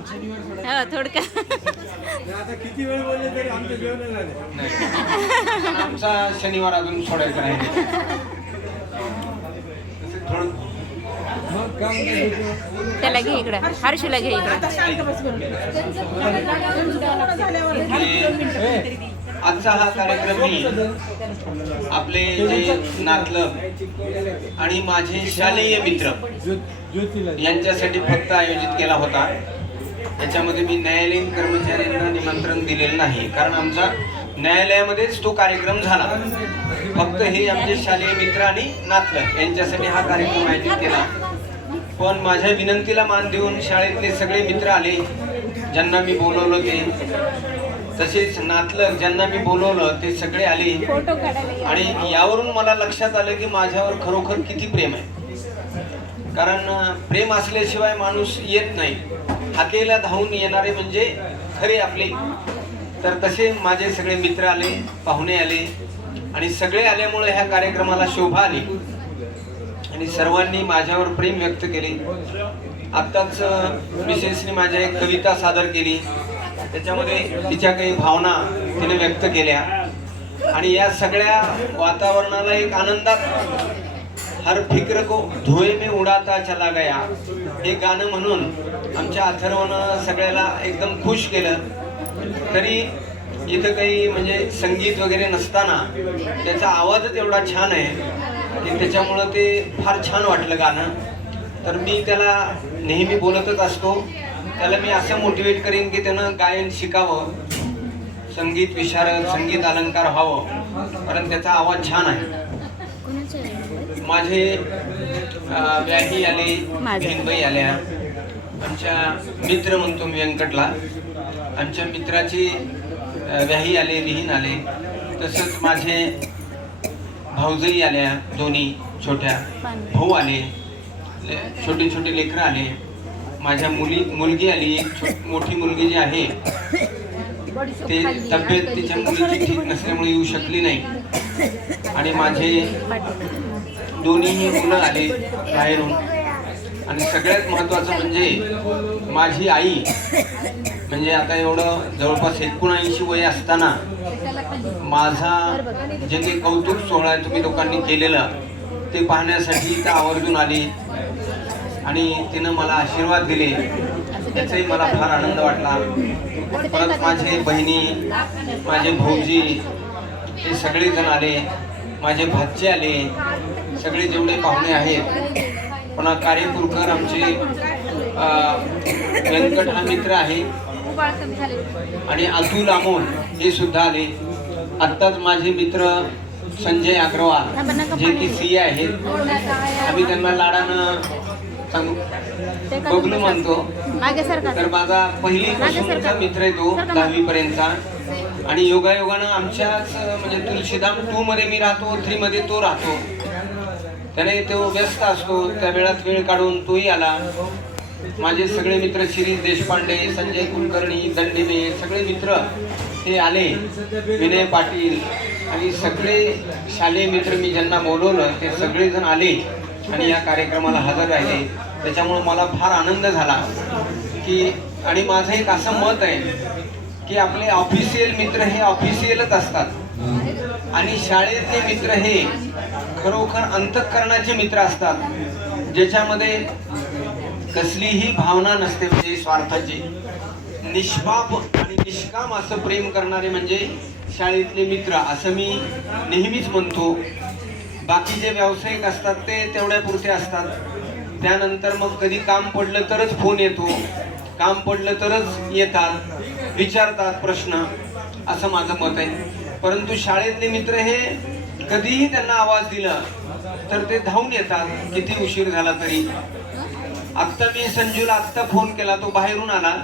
हो थोडक्यात. आता किती वेळ बोलले तरी आमचं जेवण झालं. आमचा शनिवार अजून सोडायचा आहे. थोडं मग काय त्याला घे इकडं, हर्षूला घे इकडं. आजचा हा कार्यक्रम मी आपले जे नातलं आणि माझे शालेय मित्र यांच्यासाठी फक्त आयोजित केला होता. याच्यामध्ये मी न्यायालयीन कर्मचाऱ्यांना निमंत्रण दिलेलं नाही, कारण आमचा न्यायालयामध्येच तो कार्यक्रम झाला. फक्त हे आमचे शालेय मित्र आणि नातलं यांच्यासाठी हा कार्यक्रम आयोजित केला. पण माझ्या विनंतीला मान देऊन शाळेतले सगळे मित्र आले ज्यांना मी बोलवलं ते, तसेच नातलं ज्यांना मी बोलवलं ते सगळे आले. आणि यावरून मला लक्षात आलं की माझ्यावर खरोखर किती प्रेम आहे. कारण प्रेम असल्याशिवाय माणूस येत नाही. हाकेला धावून येणारे म्हणजे खरे आपले. तर तसे माझे सगळे मित्र आले, पाहुणे आले आणि सगळे आल्यामुळे ह्या कार्यक्रमाला शोभा आली आणि सर्वांनी माझ्यावर प्रेम व्यक्त केले. आत्ताच मिसेसने माझ्या एक कविता सादर केली, त्याच्यामध्ये तिच्या काही भावना तिने व्यक्त केल्या आणि या सगळ्या वातावरणाला एक आनंदात हर फिक्र को धुए में उडाता चला गया हे गाणं म्हणून आमच्या अथर्वनं सगळ्याला एकदम खुश केलं. तरी इथं काही म्हणजे संगीत वगैरे नसताना त्याचा आवाजच एवढा छान आहे की त्याच्यामुळं ते फार छान वाटलं गाणं. तर मी त्याला नेहमी बोलतच असतो, त्याला मी असं मोटिवेट करीन की त्यानं गायन शिकावं, संगीत विशारद, संगीत अलंकार व्हावं, कारण त्याचा आवाज छान आहे. माझे व्याही आले, बहीणबाई आल्या, आमच्या मित्र म्हणतो मी व्यंकटला, आमच्या मित्राची व्याही आले, विहीन आले, तसंच माझे भाऊजई आल्या, दोन्ही छोट्या भाऊ आले, छोटे छोटे लेकरं आले, माझ्या मुलगी आली, एक मोठी मुलगी जी आहे ते तब्येत तिच्या मुलीची ठीक नसल्यामुळे येऊ शकली नाही आणि माझे दोन्ही मुलं आले बाहेरून. आणि सगळ्यात महत्त्वाचं म्हणजे माझी आई, म्हणजे आता एवढं जवळपास 79 वय असताना माझा जे काही कौतुक सोहळा तुम्ही लोकांनी केलेलं ते पाहण्यासाठी इथं आवर्जून आली आणि तिनं मला आशीर्वाद दिले, त्याचाही मला फार आनंद वाटला. परत माझे बहिणी, माझे भाऊजी हे सगळेजण आले, माझे भाचे आले, सगळे जेवढे पाहुणे आहेत. पुन्हा कार्यकुलकर आमचे व्यंकट हा मित्र आहे आणि अतुल अमोल हे सुद्धा आले. आत्ताच माझे मित्र संजय अग्रवाल जे की CA आहेत, आम्ही त्यांना लाडानं बबलू म्हणतो. तर माझा पहिलीपासूनचा मित्र आहे तो, 10वी पर्यंतचा. आणि योगायोगानं आमच्याच म्हणजे तुलसीधाम 2 मध्ये मी राहतो, 3 मध्ये तो राहतो. त्याने तो व्यस्त असतो, त्या वेळात वेळ काढून तोही आला. माझे सगळे मित्र शिरीष देशपांडे, संजय कुलकर्णी, दंडिमे सगळे मित्र हे आले, विनय पाटील आणि सगळे शालेय मित्र मी ज्यांना बोलवलं ते सगळेजण आले आणि या कार्यक्रमाला हजर राहिले. त्याच्यामुळे मला फार आनंद झाला की, आणि माझं एक असं मत आहे की आपले ऑफिशियल मित्र हे ऑफिशियलच असतात आणि शाळेतले मित्र हे खरोखर अंतःकरणाचे मित्र असतात, ज्याच्यामध्ये कसलीही भावना नसते, म्हणजे स्वार्थाची. निष्पाप आणि निष्काम असं प्रेम करणारे म्हणजे शाळेतले मित्र, असं मी नेहमीच म्हणतो. बाकीचे व्यावसायिक असतात ते तेवढ्यापुरते असतात. त्यानंतर मग कधी काम पडलं तरच फोन येतो, काम पडलं तरच येतात, विचारतात प्रश्न, असं माझं मत आहे. परंतु शाळेतले मित्र हे कधीही त्यांना आवाज दिला तर ते धावून येतात, किती उशीर झाला तरी. आत्ता मी संजूला आत्ता फोन केला, तो बाहेरून आला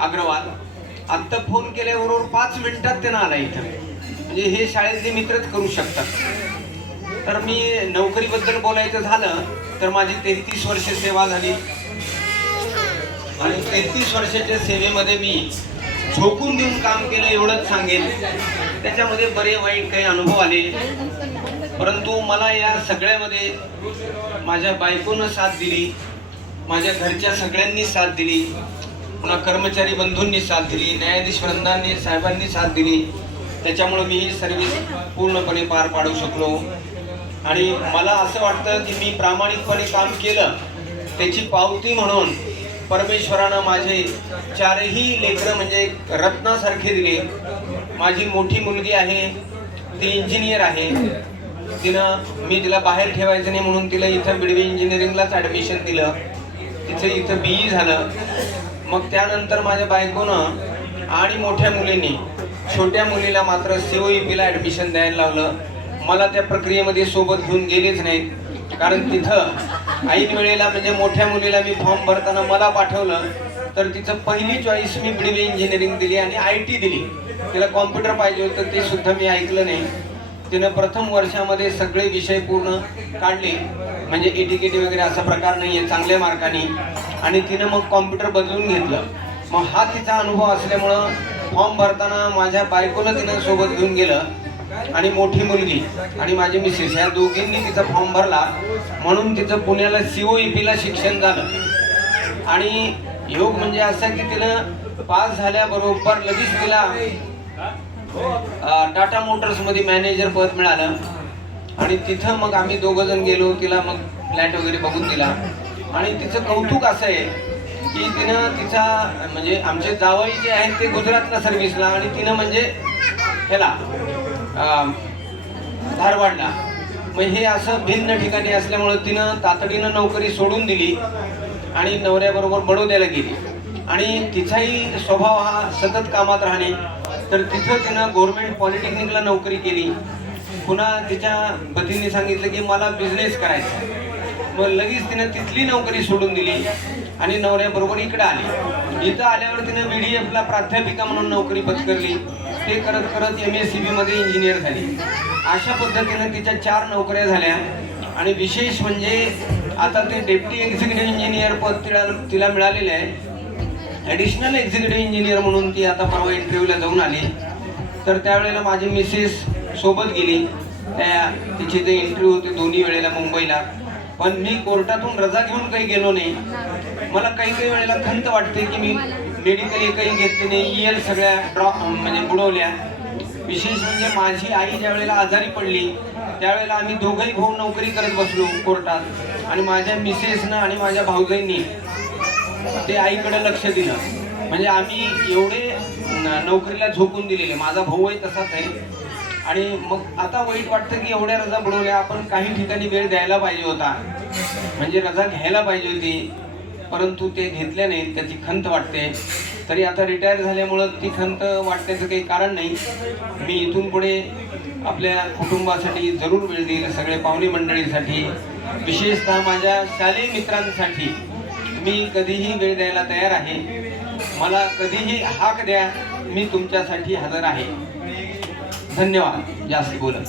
अग्रवाल, आत्ता फोन केल्याबरोबर 5 मिनिटात त्यानं आला इथं. म्हणजे हे शाळेतले मित्रच करू शकतात. तर मी नोकरीबद्दल बोलायचं झालं तर माझी 33 वर्ष सेवा झाली आणि 33 वर्षाच्या सेवेमध्ये मी झोकून देऊन काम केलं एवढंच सांगेन. त्याच्यामध्ये बरे वाईट काही अनुभव आले, परंतु मला या सगळ्यामध्ये माझ्या बायकोनं साथ दिली, माझ्या घरच्या सगळ्यांनी साथ दिली. पुन्हा कर्मचारी बंधूंनी साथ दिली, न्यायाधीश वृंदांनी साहेबांनी साथ दिली. त्याच्यामुळे मी ही सर्व्हिस पूर्णपणे पार पाडू शकलो. आणि मला असं वाटतं की मी प्रामाणिकपणे काम केलं त्याची पावती म्हणून परमेश्वरानं माझे 4ही लेकरं म्हणजे रत्नासारखे दिले. माझी मोठी मुलगी आहे, ती इंजिनियर आहे. मी तिला बाहेर ठेवायचं नाही म्हणून तिला इथं बिडवे इंजिनिअरिंगलाच ॲडमिशन दिलं. तिचं इथं BE झालं. मग त्यानंतर माझ्या बायकोनं आणि मोठ्या मुलींनी छोट्या मुलीला मात्र COEPला ॲडमिशन द्यायला लावलं. मला त्या प्रक्रियेमध्ये सोबत घेऊन गेलेच नाहीत, कारण तिथं ऐन वेळेला म्हणजे मोठ्या मुलीला मी फॉर्म भरताना मला पाठवलं तर तिचं पहिली चॉईस मी बिडवे इंजिनिअरिंग दिली आणि IT दिली. तिला कॉम्प्युटर पाहिजे होतं ते सुद्धा मी ऐकलं नाही. तिनं प्रथम वर्षामध्ये सगळे विषय पूर्ण काढले, म्हणजे ATKT वगैरे असा प्रकार नाही आहे, चांगल्या मार्काने. आणि तिनं मग कॉम्प्युटर बदलून घेतलं. मग हा तिचा अनुभव असल्यामुळं फॉर्म भरताना माझ्या बायकोला तिनं सोबत घेऊन गेलं आणि मोठी मुलगी आणि माझी मिसेस ह्या दोघींनी तिचा फॉर्म भरला. म्हणून तिचं पुण्याला COEPला शिक्षण झालं. आणि योग म्हणजे असं की तिनं पास झाल्याबरोबर लगेच तिला टाटा मोटर्समध्ये मॅनेजर पद मिळालं. आणि तिथं मग आम्ही दोघं जण गेलो. तिला मग फ्लॅट वगैरे बघून दिला. आणि तिचं कौतुक असं आहे की तिनं तिचा म्हणजे आमचे जावई जे आहेत ते गुजरातला सर्व्हिसला आणि तिनं म्हणजे ह्याला धारवाडला. मग हे असं भिन्न ठिकाणी असल्यामुळं तिनं तातडीनं नोकरी सोडून दिली आणि नवऱ्याबरोबर बडोद्याला गेली. आणि तिचाही स्वभाव हा सतत कामात राहणे. तर तिथं तिनं गव्हर्नमेंट पॉलिटेक्निकला नोकरी केली. पुन्हा तिच्या पतीने सांगितलं की मला बिझनेस करायचा. मग लगेच तिनं तिथली नोकरी सोडून दिली आणि नवऱ्याबरोबर इकडे आली. इथं आल्यावर तिनं BDFला प्राध्यापिका म्हणून नोकरी पत्करली. ते करत करत MSCB मध्ये इंजिनियर झाली. अशा पद्धतीनं तिच्या 4 नोकऱ्या झाल्या. आणि विशेष म्हणजे आता ते डेप्टी एक्झिक्युटिव्ह इंजिनियर पद तिला मिळालेले आहे. ॲडिशनल एक्झिक्युटिव्ह इंजिनियर म्हणून ती आता परवा इंटरव्ह्यूला जाऊन आली. तर त्यावेळेला माझी मिसेस सोबत गेली. तिचे जे इंटरव्ह्यू होते दोन्ही वेळेला मुंबईला. पण मी कोर्टातून रजा घेऊन काही गेलो नाही. मला काही काही वेळेला खंत वाटते की मी मेडिकल काही घेतले नाही, EL सगळ्या म्हणजे बुडवल्या. विशेष म्हणजे माझी आई ज्या वेळेला आजारी पडली त्यावेळेला आम्ही दोघंही भाऊ नोकरी करत बसलो कोर्टात. आणि माझ्या मिसेसनं आणि माझ्या भाऊजाईंनी ते आईकडे लक्ष दिलं. म्हणजे आम्ही एवढे नोकरीला झोकून दिलेले. माझा भाऊही तसाच आहे. आणि मग आता वाईट वाटतं की एवढ्या रजा बुडवल्या. आपण काही ठिकाणी वेळ द्यायला पाहिजे होता, म्हणजे रजा घ्यायला पाहिजे होती, परंतु ते घेतल्या नाहीत. त्याची खंत वाटते. तरी आता रिटायर झाल्यामुळं ती खंत वाटण्याचं काही कारण नाही. मी इथून पुढे आपल्या कुटुंबासाठी जरूर वेळ देईल. सगळे पाहुणे मंडळीसाठी, विशेषतः माझ्या शालेय मित्रांसाठी मी कधीही वेळ द्यायला तयार आहे. मला कधीही हाक द्या, मी तुमच्यासाठी हजर आहे. धन्यवाद. जास्त बोलत